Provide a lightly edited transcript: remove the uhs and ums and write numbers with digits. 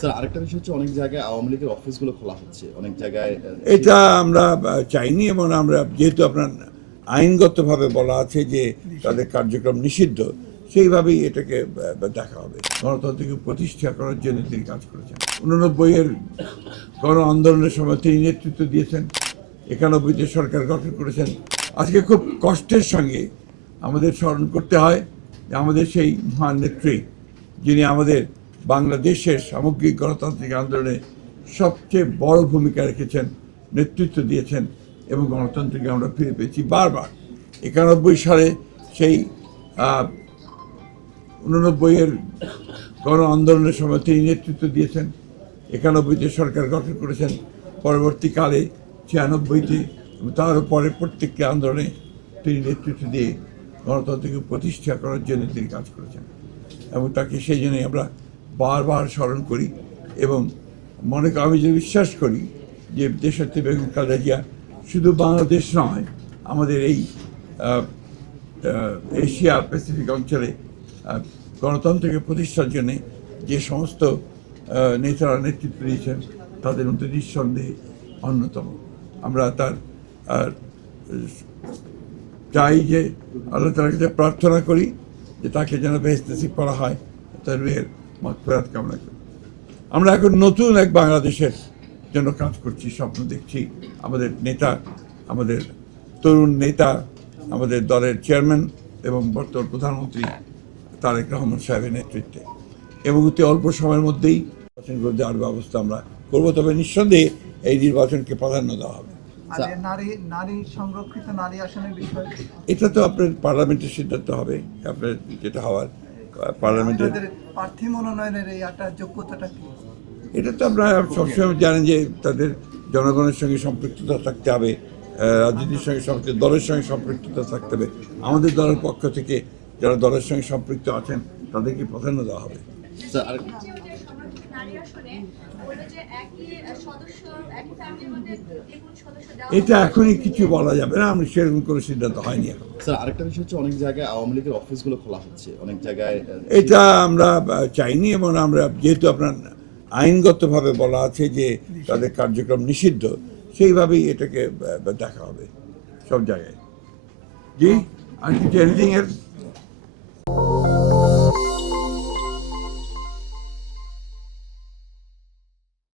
Sir আরেকটা বিষয় হচ্ছে অনেক জায়গায় আওয়ামী লীগের অফিসগুলো খোলা হচ্ছে অনেক জায়গায় এটা আমরা চাইনি এবং আমরা যেহেতু আপনার আইনগতভাবে বলা আছে যে তাদের কার্যক্রম নিষিদ্ধ সেইভাবেই এটাকে দেখা হবে। গণতন্ত্রকে প্রতিষ্ঠা করার জন্য তিনি কাজ করেছেন। 89-এর গণ আন্দোলনের সময় তিনি নেতৃত্ব দিয়েছেন, 91-তে সরকার গঠন করেছেন। আজকে খুব কষ্টের সঙ্গে আমাদের স্মরণ করতে হয় যে আমাদের সেই মহান নেত্রী যিনি আমাদের বাংলাদেশের সামগ্রিক গণতান্ত্রিক আন্দোলনে সবচেয়ে বড় ভূমিকা রেখেছেন, নেতৃত্ব দিয়েছেন এবং গণতন্ত্রকে আমরা ফিরে পেয়েছি বারবার। 91 সালে সেই 89-এর গণ আন্দোলনের সময় তিনি নেতৃত্ব দিয়েছেন, 91-তে সরকার গঠন করেছেন, পরবর্তীকালে 96-তে তারও পরে প্রত্যেকটি আন্দোলনে তিনি নেতৃত্ব দিয়ে গণতন্ত্রকে প্রতিষ্ঠা করার জন্য তিনি কাজ করেছেন এবং তাকে সেই জন্যই আমরা বারবার স্মরণ করি এবং আমি যে বিশ্বাস করি যে দেশনেত্রী বেগম খালেদা জিয়া শুধু বাংলাদেশ নয়, আমাদের এই এশিয়া প্যাসিফিক অঞ্চলে গণতন্ত্রকে প্রতিষ্ঠার জন্যে যে সমস্ত নেতারা নেতৃত্ব দিয়েছেন তাদের মধ্যে নিঃসন্দেহে অন্যতম। আমরা তার চাই যে আল্লাহ তাআলার কাছে প্রার্থনা করি যে তাকে যেন বেহেশতে নসিব করা হয়, তার রুহের মাগফিরাত কামনা করি। আমরা এখন নতুন এক বাংলাদেশের জন্য কাজ করছি, স্বপ্ন দেখছি। আমাদের নেতা, আমাদের তরুণ নেতা, আমাদের দলের চেয়ারম্যান এবং বর্তমান প্রধানমন্ত্রী তারেক রহমান সাহেবের নেতৃত্বে এবং অতি অল্প সময়ের মধ্যেই নির্বাচনগুলো দেওয়ার ব্যবস্থা আমরা করবো। তবে নিঃসন্দেহে এই নির্বাচনকে প্রাধান্য দেওয়া হবে। নারী সংরক্ষিত নারী আসনের বিষয় এটা তো আপনার পার্লামেন্টের সিদ্ধান্ত হবে, আপনার যেটা হওয়ার পার্লামেন্টের প্রার্থী মনোনয়নের এই একটা যোগ্যতাটা কি? এটা তো আপনারা সবসময় জানেন যে তাদের জনগণের সঙ্গে সম্পৃক্ততা থাকতে হবে, রাজনীতির সঙ্গে দলের সঙ্গে সম্পৃক্ততা থাকতে হবে। আমাদের দলের পক্ষ থেকে যারা দলের সঙ্গে সম্পৃক্ত আছেন তাদেরকে প্রাধান্য দেওয়া হবে। এটা এখনই কিছু বলা যাবে না, আমি সেরকম কোনো সিদ্ধান্ত হয়নি এখন। স্যার আরেকটা বিষয় হচ্ছে অনেক জায়গায় আওয়ামী লীগের অফিসগুলো খোলা হচ্ছে অনেক জায়গায় এটা আমরা চাইনি এবং আমরা যেহেতু আপনার আইনগতভাবে বলা আছে যে তাদের কার্যক্রম নিষিদ্ধ সেইভাবেই এটাকে দেখা হবে সব জায়গায়। জি, আর কিছু এনিথিং এর